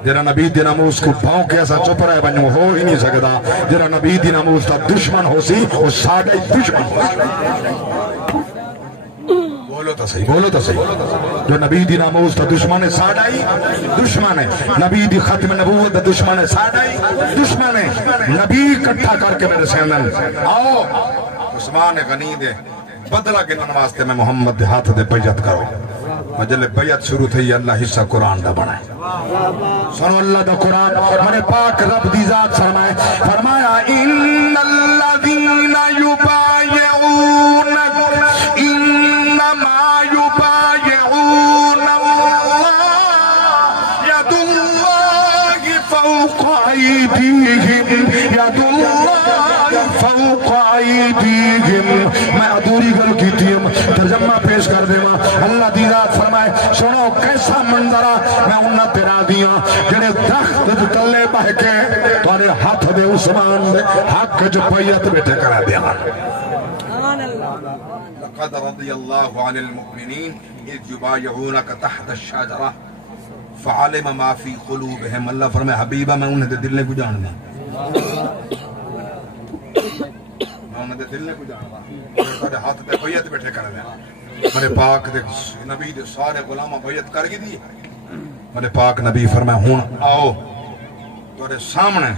جرا نبی دی ناموس کو پاؤں کے ایسا چپ رہے بنیوں ہو ہی نہیں سکتا جرا نبی دی ناموس تا دشمن ہو سی وہ ساڑھے دشمن ہو سی بولو تا صحیح جو نبی دی ناموس تا دشمن ہے ساڑھے دشمن ہے نبی دی ختم نبوت تا دشمن ہے ساڑھے دشمن ہے نبی کٹھا کر کے میرے سیندن آؤ عثمان غنی دے بدلہ گنن واسطے میں محمد دے ہاتھ دے بیعت کرو مجلے بیعت شروع تھی اللہ حصہ قرآن دا بنائے سنو اللہ دا قرآن میرے پاک رب دی ذات فرمایا ان الذین یبایعونک انما یبایعون اللہ ید اللہ فوق ایدیہم ید اللہ فوق ایدیہم میں ادھوری گل کی تیم ترجمہ پیش کر دے اللہ دی ذات فرمائے سنو کیسا منظرہ میں انہاں تیرا دیا جنہیں درخت تلے بہ کے تارے ہاتھ دے عثمان دے حق جو بیعت بیٹھے کرا دیا لقد رضی اللہ عن المؤمنین اذ یبایعونک تحت الشجرہ فعلم ما فی قلوبہم اللہ فرمائے حبیبہ میں انہیں دے دل کو جان دیا میں انہیں دے دل کو جان دیا تارے ہاتھ دے بیعت بیٹھے کرا دیا میرے پاک دے نبی دے سارے غلامہ بیعت کر گی دی میرے پاک نبی فرمائے ہون آؤ تورے سامنے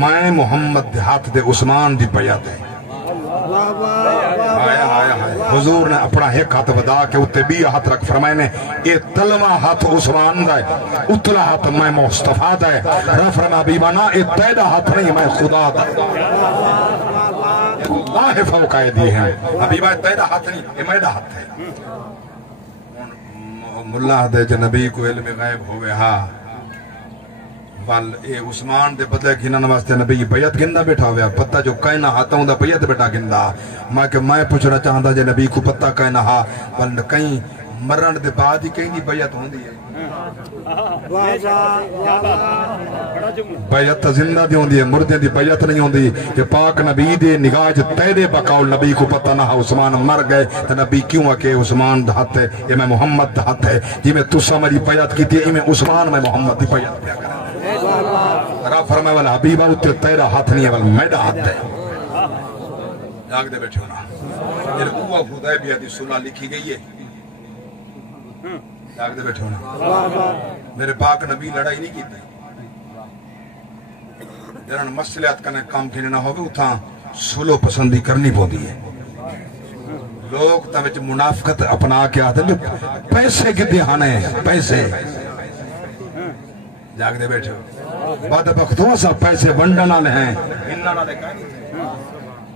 میں محمد دے ہاتھ دے عثمان دی بیعت ہے آیا حضور نے اپنا ایک ہاتھ ودا کے اتے بھی ہاتھ رکھ فرمائے نے اے تلوہ ہاتھ عثمان دا ہے اتلا ہاتھ میں مصطفیٰ دا ہے رب فرمائے حبیبانا اے تیدہ ہاتھ نہیں میں خدا دا اللہ فوق ایدی ہیں حبیبہ تیدہ ہاتھ نہیں اے میدہ ہاتھ ہے ملا دے جو نبی کو علم غیب ہوئے ہاں وال اے عثمان دے بدلے گھنن واسطے نبی بیعت گھندہ بیٹھا ہویا پتہ جو کہنا ہاتا ہوں دا بیعت بیٹھا گھندہ میں پوچھنا چاہتا جے نبی کو پتہ کہنا ہاں وال کہیں مرن دے بعد ہی کہیں نہیں بیعت ہوں دی ہے بیعت زندہ دی ہوں دی ہے مردے دی بیعت نہیں ہوں دی کہ پاک نبی دے نگاہ جو تیرے بقاؤ نبی کو پتہ نہ ہا عثمان مر گئے تو نبی کیوں ہے کہ عثمان دہت ہے یہ میں محمد دہت ہے جی میں تسا میری بیعت کی تھی یہ میں عثمان میں محمد دی بیعت کیا کرا رب فرمائے والا حبیبہ اتنے تیرا ہاتھ نہیں ہے والا میڈا ہاتھ ہے جاگ دے بیٹھے ہونا یہ اوہ حدیبیہ دی صلح لکھی گئی ہے جاگ دے بیٹھے ہونا میرے پاک نبی لڑائی نہیں کی تھی جنہاں مسئلات کرنے کام کھینے نہ ہوگے اتھاں صلح پسندی کرنی پوندی ہے لوگ تا وچ منافقت اپنا کے آتے ہیں پیسے کی دہانے پیسے جاگ دے بیٹھے ہو بعد بختوں سا پیسے ونڈنا لے ہیں انہاں نہ لے کہیں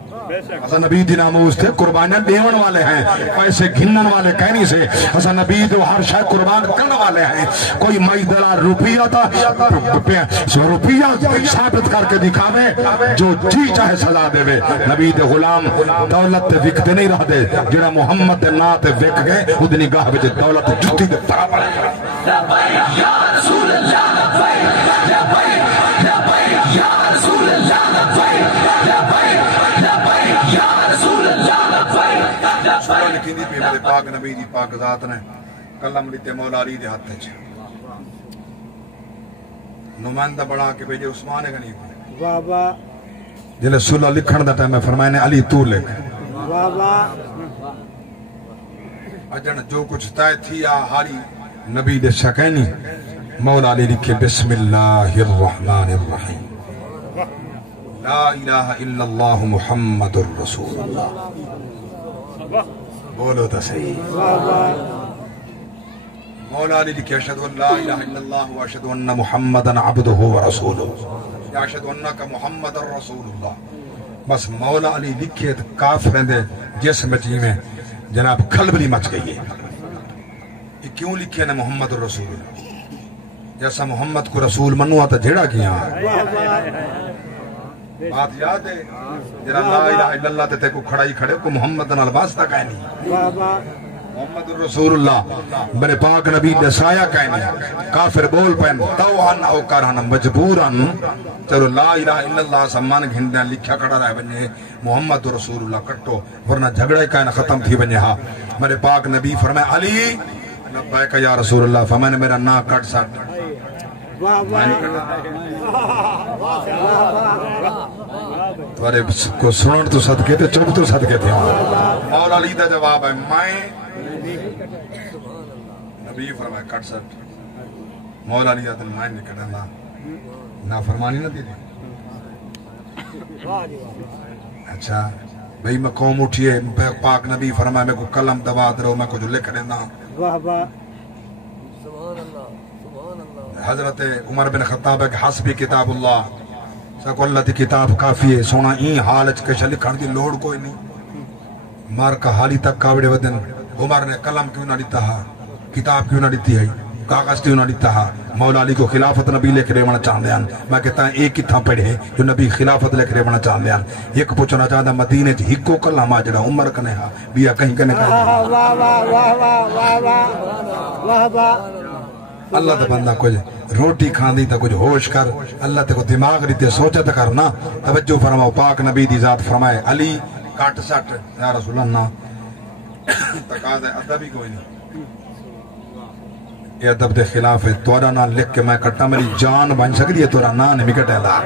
حسن نبی دی ناموز تھے قربانیاں دیون والے ہیں پیسے گھنن والے کہنی سے حسن نبی دو ہر شے قربان کرنے والے ہیں کوئی مائی دلار روپیہ تھا روپیہ ثابت کر کے دکھاوے جو جی چاہے سزا دے وے نبی دے غلام دولت تے وکتے نہیں رہ دے جڑا محمد دے نا تے وک گئے اودی نگاہ وچ دولت جتی دے برابر ہے لبیک یا رسول اللہ لبیک لبیک لبیک یا رسول اللہ لبیک لبیک لبیک یا رسول اللہ لبیک سورہ لکھی دی پہ میرے پاک نبی دی پاک ذات نے کلم لیتے مولا علی دے ہاتھ وچ نمائندہ بڑھا کے بھیجے عثمان غنی کو واہ واہ جلے صلح لکھن دا ٹائم میں فرمائے نے علی تو لکھ واہ واہ اجن جو کچھ طے تھیا ہاری نبی دے شکینی مولا علی لکھے بسم اللہ الرحمن الرحیم لا الہ الا اللہ محمد الرسول اللہ بولو تا صحیح مولا علی لکھے اشہدو ان لا الہ الا اللہ و اشہدو ان محمدن عبدہ و رسولہ یا اشہدو انکا محمد الرسول اللہ بس مولا علی لکھے کافریں دے جسم جی میں جناب کھلبلی مچ گئی ہے یہ کیوں لکھے نا محمد الرسول اللہ جیسا محمد کو رسول منوا تا جھڑا کیا بات یاد ہے جناب لا الہ الا اللہ تے کو کھڑائی کھڑے کو محمد الواسطہ کہنی محمد الرسول اللہ میرے پاک نبی دسایا کہنی کافر بول پہن توہن او کرہن مجبورن چلو لا الہ الا اللہ سمان گھندیاں لکھا کھڑا رہے بنجے محمد رسول اللہ کٹو ورنہ جھگڑے کہنا ختم تھی بنجے ہاں میرے پاک نبی فرمائے علی لبیک یا رسول اللہ فرمائے میرا نا کٹ سٹ تمہارے کو سنن تو صدقے تھے چپ تو صدقے تھے مولا علی دا جواب ہے میں نبی فرمائے کٹ سٹ مولا علی دا دل میں نکڑا نا فرمانی نہ دی اچھا بھئی میں قوم اٹھئے پاک نبی فرمائے میں کو کلم دبا درو میں کو جو لکھ دینا حضرت عمر بن خطاب ہے کہ حسبی کتاب اللہ سکو اللہ تی کتاب کافی ہے سونا این حالچ کشا لکھن دی لوڑ کوئی نہیں مار کا حالی تک کاوڑے ودن عمر نے کلم کیوں نہ دیتا ہے کتاب کیوں نہ دیتی ہے کاغذ کیوں نہ دیتا ہے مولا علی کو خلافت نبی لے کے ریونا چاہتے ہیں میں کہتا ہوں ایک ہی تھا پڑھے جو نبی خلافت لے کے ریونا چاہتے ہیں ایک پوچھنا چاہتا مدینے چ ہکو کلام آجڑا عمر کنے ہا بیا کہیں کنے اللہ تا بندہ کچھ روٹی کھاندی تا کچھ ہوش کر اللہ تے کو دماغ دیتے سوچا تا کرنا توجہ فرماؤ پاک نبی دی ذات فرمائے علی کٹ سٹ یا رسول اللہ تقاضا ادبی کوئی نہیں یہ ادب دے خلاف ہے تورا نام لکھ کے میں کٹا میری جان بن سکتی ہے تورا نام نہیں کٹے لا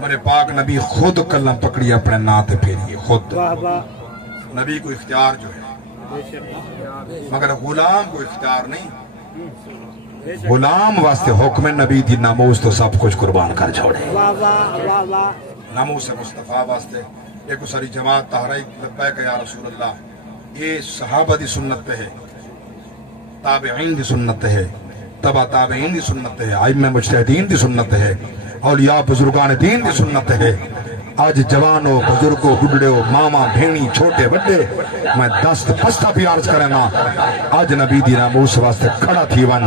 میرے پاک نبی خود کلم پکڑی اپنے نام تے پھیری خود نبی کو اختیار جو ہے مگر غلام کو اختیار نہیں غلام واسطے حکم نبی دی ناموز تو سب کچھ قربان کر چھوڑے ناموز مصطفیٰ واسطے ایک ساری جماعت تحریک لبیک یا رسول اللہ یہ صحابہ دی سنت پہ ہے تابعین دی سنت ہے تبع تابعین دی سنت ہے ائمہ مجتہدین دی سنت ہے اولیاء بزرگان دین دی سنت ہے آج جوانوں بزرگوں بڑھڑوں ماما بھینی چھوٹے بڑے میں دست پستہ بھی عرض کرنا آج نبی دی ناموس واسطے کھڑا تھی ون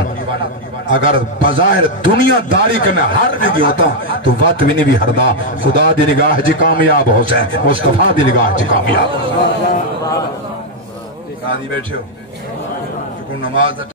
اگر بظاہر دنیا داری کرنے ہر بھی ہوتا تو وقت بھی نہیں بھی ہردا خدا دی نگاہ جی کامیاب ہو سے مصطفیٰ دی نگاہ جی کامیاب قاضی بیٹھے ہو نماز